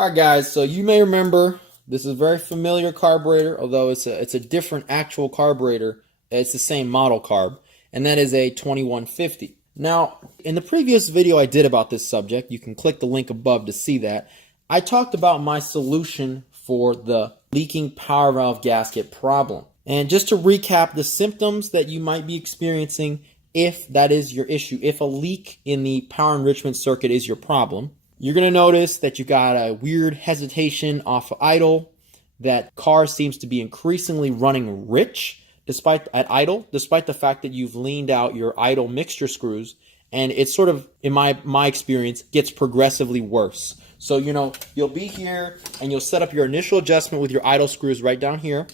Alright guys, so you may remember this is a very familiar carburetor, although it's a different actual carburetor. It's the same model carb, and that is a 2150. Now, in the previous video I did about this subject, you can click the link above to see that, I talked about my solution for the leaking power valve gasket problem. And just to recap the symptoms that you might be experiencing if that is your issue, if a leak in the power enrichment circuit is your problem, you're going to notice that you got a weird hesitation off of idle, that car seems to be increasingly running rich at idle, despite the fact that you've leaned out your idle mixture screws, and it's sort of, in my experience, gets progressively worse. So, you'll be here and you'll set up your initial adjustment with your idle screws right down here.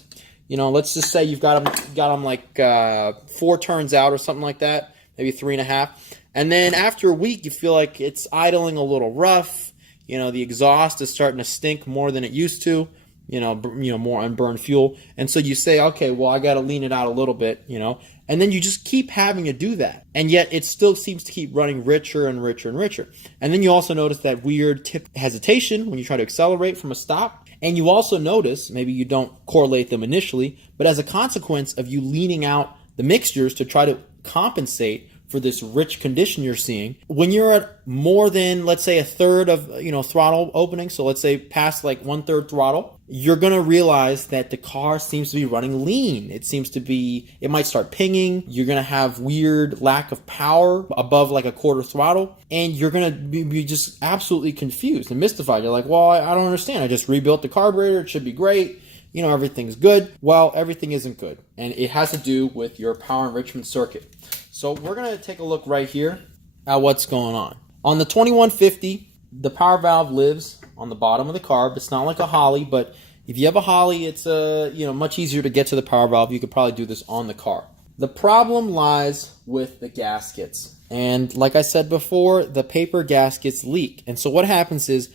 Let's just say you've got them like 4 turns out or something like that, maybe 3.5. And then after a week, you feel like it's idling a little rough. The exhaust is starting to stink more than it used to. More unburned fuel. And so you say, okay, well, I got to lean it out a little bit, and then you just keep having to do that. And yet it still seems to keep running richer and richer and richer. And then you also notice that weird tip hesitation when you try to accelerate from a stop. And you also notice, maybe you don't correlate them initially, but as a consequence of you leaning out the mixtures to try to compensate for this rich condition you're seeing, when you're at more than, let's say, a third of throttle opening, so let's say past like 1/3 throttle, you're going to realize that the car seems to be running lean. It might start pinging. You're going to have weird lack of power above like a 1/4 throttle, and you're going to be just absolutely confused and mystified. You're like, well, I don't understand. I just rebuilt the carburetor. It should be great. Everything's good. Well, everything isn't good, and it has to do with your power enrichment circuit. So we're going to take a look right here at what's going on. On the 2150, the power valve lives on the bottom of the carb. It's not like a Holly, but if you have a Holly, it's much easier to get to the power valve. You could probably do this on the car. The problem lies with the gaskets. And like I said before, the paper gaskets leak. And so what happens is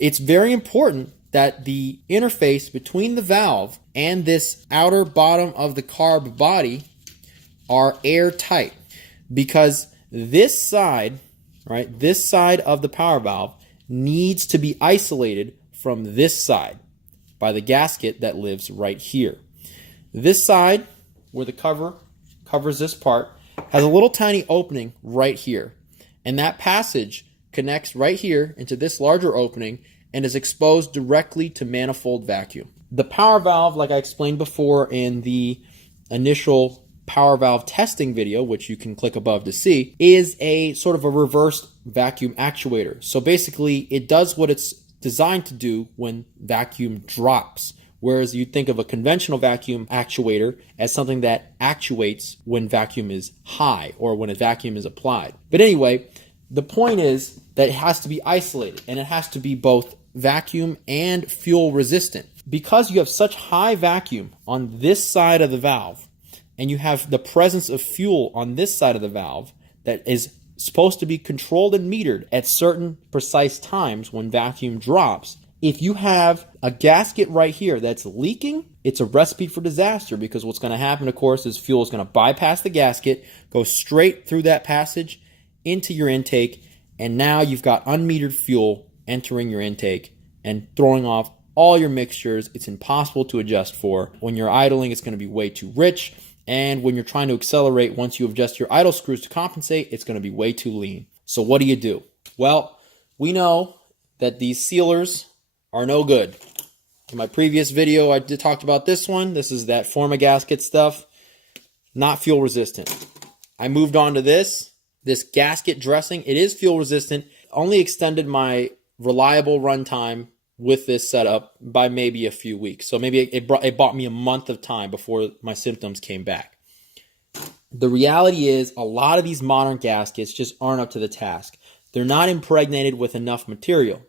it's very important that the interface between the valve and this outer bottom of the carb body are airtight, because this side of the power valve needs to be isolated from this side by the gasket that lives right here. This side, where the cover covers this part, has a little tiny opening right here, and that passage connects right here into this larger opening and is exposed directly to manifold vacuum. The power valve, like I explained before in the initial power valve testing video, which you can click above to see, is a sort of a reversed vacuum actuator. So basically it does what it's designed to do when vacuum drops, whereas you think of a conventional vacuum actuator as something that actuates when vacuum is high or when a vacuum is applied. But anyway, the point is that it has to be isolated, and it has to be both vacuum and fuel resistant. Because you have such high vacuum on this side of the valve, and you have the presence of fuel on this side of the valve that is supposed to be controlled and metered at certain precise times when vacuum drops, if you have a gasket right here that's leaking, it's a recipe for disaster, because what's going to happen, of course, is fuel is going to bypass the gasket, go straight through that passage into your intake, and now you've got unmetered fuel entering your intake and throwing off all your mixtures. It's impossible to adjust for. When you're idling, it's going to be way too rich. And when you're trying to accelerate, once you adjust your idle screws to compensate, it's going to be way too lean. So what do? Well, we know that these sealers are no good. In my previous video, I talked about this one. This is that Forma gasket stuff. Not fuel resistant. I moved on to this gasket dressing. It is fuel resistant. Only extended my reliable runtime with this setup by maybe a few weeks. So maybe it bought me a month of time before my symptoms came back. The reality is a lot of these modern gaskets just aren't up to the task. They're not impregnated with enough material.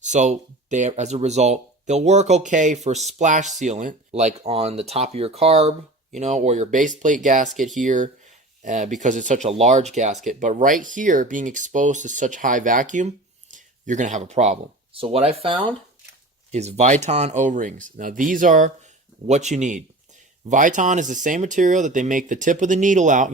So as a result, they'll work okay for splash sealant, like on the top of your carb, or your base plate gasket here, because it's such a large gasket. But right here, being exposed to such high vacuum, you're going to have a problem. So what I found is Viton O-rings. Now these are what you need. Viton is the same material that they make the tip of the needle out,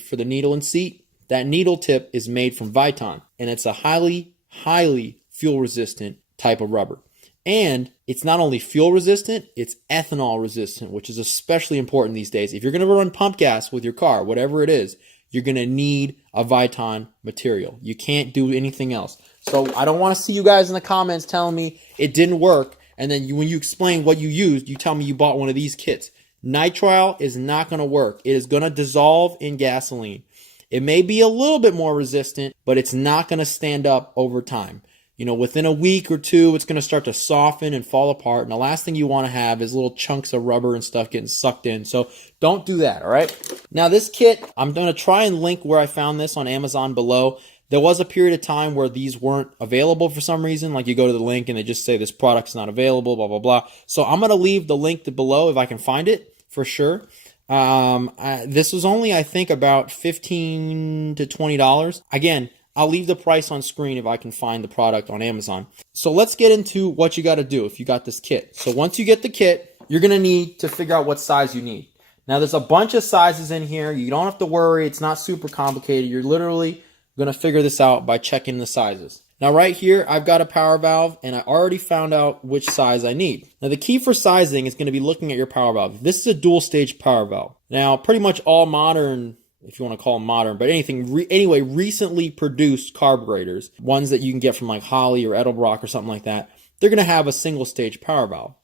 for the needle and seat. That needle tip is made from Viton, and it's a highly fuel resistant type of rubber. And it's not only fuel resistant, it's ethanol resistant, which is especially important these days. If you're going to run pump gas with your car, whatever it is, you're going to need a Viton material. You can't do anything else. So I don't want to see you guys in the comments telling me it didn't work, and then when you explain what you used, you tell me you bought one of these kits. Nitrile is not going to work. It is going to dissolve in gasoline. It may be a little bit more resistant, but it's not going to stand up over time. You know, within a week or two, it's going to start to soften and fall apart. And the last thing you want to have is little chunks of rubber and stuff getting sucked in. So don't do that, all right? Now, this kit, I'm going to try and link where I found this on Amazon below. There was a period of time where these weren't available for some reason. Like you go to the link and they just say this product's not available, blah, blah, blah. So I'm going to leave the link below if I can find it for sure. This was only, I think, about $15 to $20. Again, I'll leave the price on screen if I can find the product on Amazon. So let's get into what you got to do if you got this kit. So once you get the kit, you're going to need to figure out what size you need. Now, there's a bunch of sizes in here. You don't have to worry. It's not super complicated. You're literally going to figure this out by checking the sizes. Now, right here, I've got a power valve, and I already found out which size I need. Now, the key for sizing is going to be looking at your power valve. This is a dual-stage power valve. Now, pretty much all modern, if you want to call them modern, but anyway, recently produced carburetors, ones that you can get from like Holley or Edelbrock or something like that, they're going to have a single-stage power valve.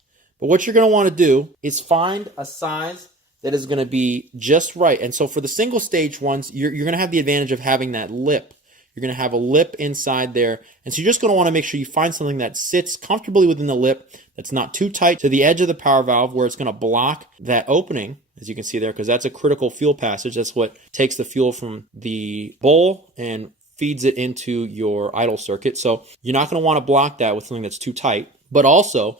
But what you're going to want to do is find a size that is going to be just right. And so for the single-stage ones, you're going to have the advantage of having that lip. You're going to have a lip inside there. And so you're just going to want to make sure you find something that sits comfortably within the lip, that's not too tight to the edge of the power valve where it's going to block that opening, as you can see there, because that's a critical fuel passage. That's what takes the fuel from the bowl and feeds it into your idle circuit. So you're not going to want to block that with something that's too tight, but also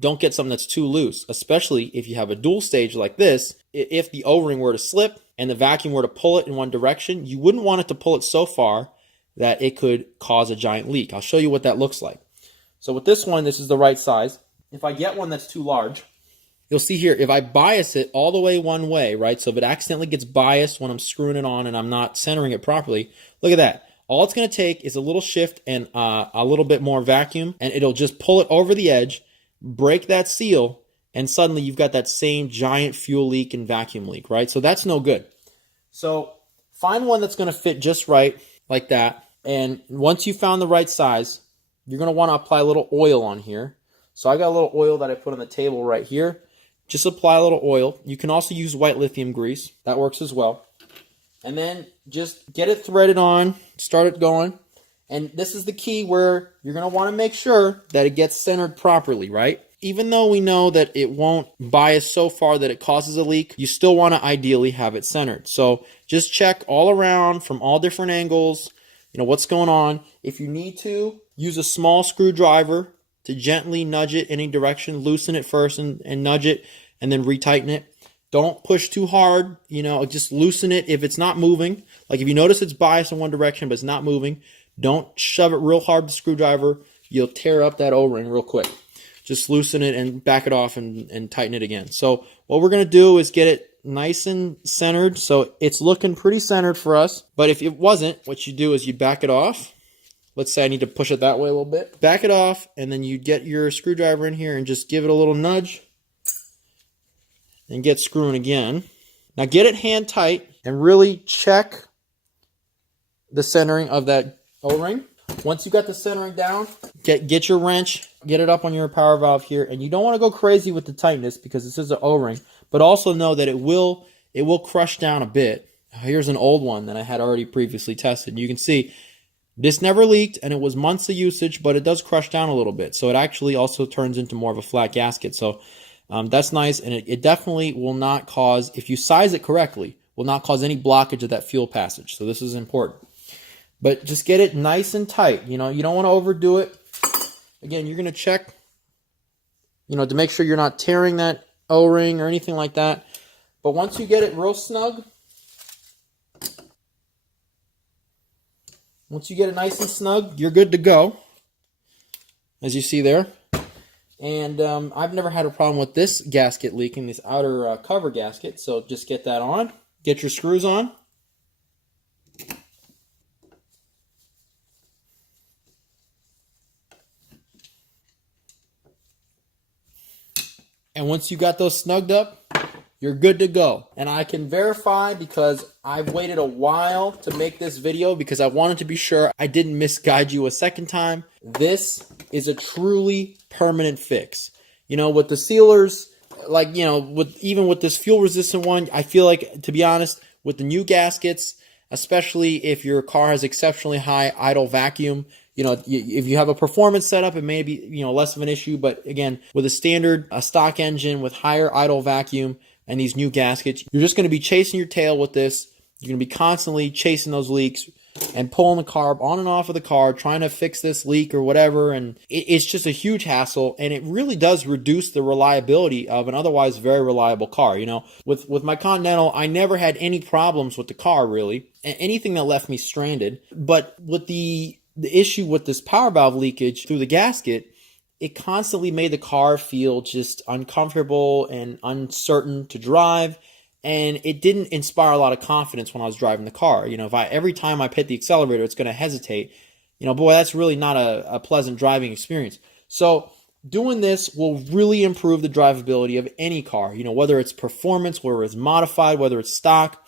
don't get something that's too loose, especially if you have a dual stage like this. If the O-ring were to slip and the vacuum were to pull it in one direction, you wouldn't want it to pull it so far that it could cause a giant leak. I'll show you what that looks like. So with this one, this is the right size. If I get one that's too large, you'll see here, if I bias it all the way one way, right? So if it accidentally gets biased when I'm screwing it on and I'm not centering it properly, look at that. All it's going to take is a little shift and a little bit more vacuum, and it'll just pull it over the edge, break that seal, and suddenly you've got that same giant fuel leak and vacuum leak, right? So that's no good. So find one that's going to fit just right, like that. And once you found the right size, you're going to want to apply a little oil on here. So I got a little oil that I put on the table right here. Just apply a little oil. You can also use white lithium grease. That works as well. And then just get it threaded on, start it going. And this is the key where you're going to want to make sure that it gets centered properly, right? Even though we know that it won't bias so far that it causes a leak, you still want to ideally have it centered. So just check all around from all different angles, you know, what's going on. If you need to, use a small screwdriver to gently nudge it any direction, loosen it first and nudge it, and then retighten it. Don't push too hard, you know, just loosen it if it's not moving. Like if you notice it's biased in one direction but it's not moving, don't shove it real hard with the screwdriver. You'll tear up that O-ring real quick. Just loosen it and back it off and tighten it again. So what we're going to do is get it nice and centered. So it's looking pretty centered for us. But if it wasn't, what you do is you back it off. Let's say I need to push it that way a little bit. Back it off, and then you get your screwdriver in here and just give it a little nudge and get screwing again. Now get it hand tight and really check the centering of that O-ring. Once you got the centering down, get your wrench, get it up on your power valve here, and you don't want to go crazy with the tightness because this is an O-ring, but also know that it will crush down a bit. Here's an old one that I had already previously tested. You can see this never leaked, and it was months of usage, but it does crush down a little bit. So it actually also turns into more of a flat gasket. So that's nice, and it definitely will not cause, if you size it correctly, will not cause any blockage of that fuel passage. So this is important. But just get it nice and tight. You know, you don't want to overdo it. Again, you're going to check, you know, to make sure you're not tearing that O-ring or anything like that. But once you get it real snug, once you get it nice and snug, you're good to go, as you see there. And I've never had a problem with this gasket leaking, this outer cover gasket. So just get that on. Get your screws on. And once you got those snugged up, you're good to go. And I can verify because I've waited a while to make this video because I wanted to be sure I didn't misguide you a second time. This is a truly permanent fix. You know, with the sealers, like, you know, even with this fuel resistant one, I feel like, to be honest, with the new gaskets, especially if your car has exceptionally high idle vacuum, you know, if you have a performance setup, it may be, you know, less of an issue. But again, with a stock engine with higher idle vacuum and these new gaskets, you're just going to be chasing your tail with this. You're going to be constantly chasing those leaks and pulling the carb on and off of the car, trying to fix this leak or whatever. And it's just a huge hassle. And it really does reduce the reliability of an otherwise very reliable car. You know, with my Continental, I never had any problems with the car, really. Anything that left me stranded. But with the issue with this power valve leakage through the gasket, it constantly made the car feel just uncomfortable and uncertain to drive. And it didn't inspire a lot of confidence when I was driving the car. You know, every time I hit the accelerator, it's going to hesitate. You know, boy, that's really not a pleasant driving experience. So doing this will really improve the drivability of any car. You know, whether it's performance, whether it's modified, whether it's stock.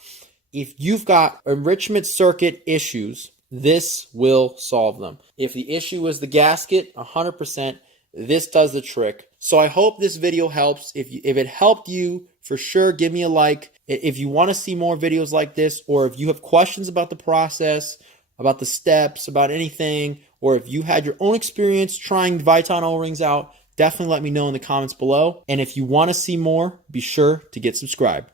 If you've got enrichment circuit issues, this will solve them. If the issue is the gasket, 100%, this does the trick. So I hope this video helps. If it helped you, for sure, give me a like. If you want to see more videos like this, or if you have questions about the process, about the steps, about anything, or if you had your own experience trying Viton O-rings out, definitely let me know in the comments below. And if you want to see more, be sure to get subscribed.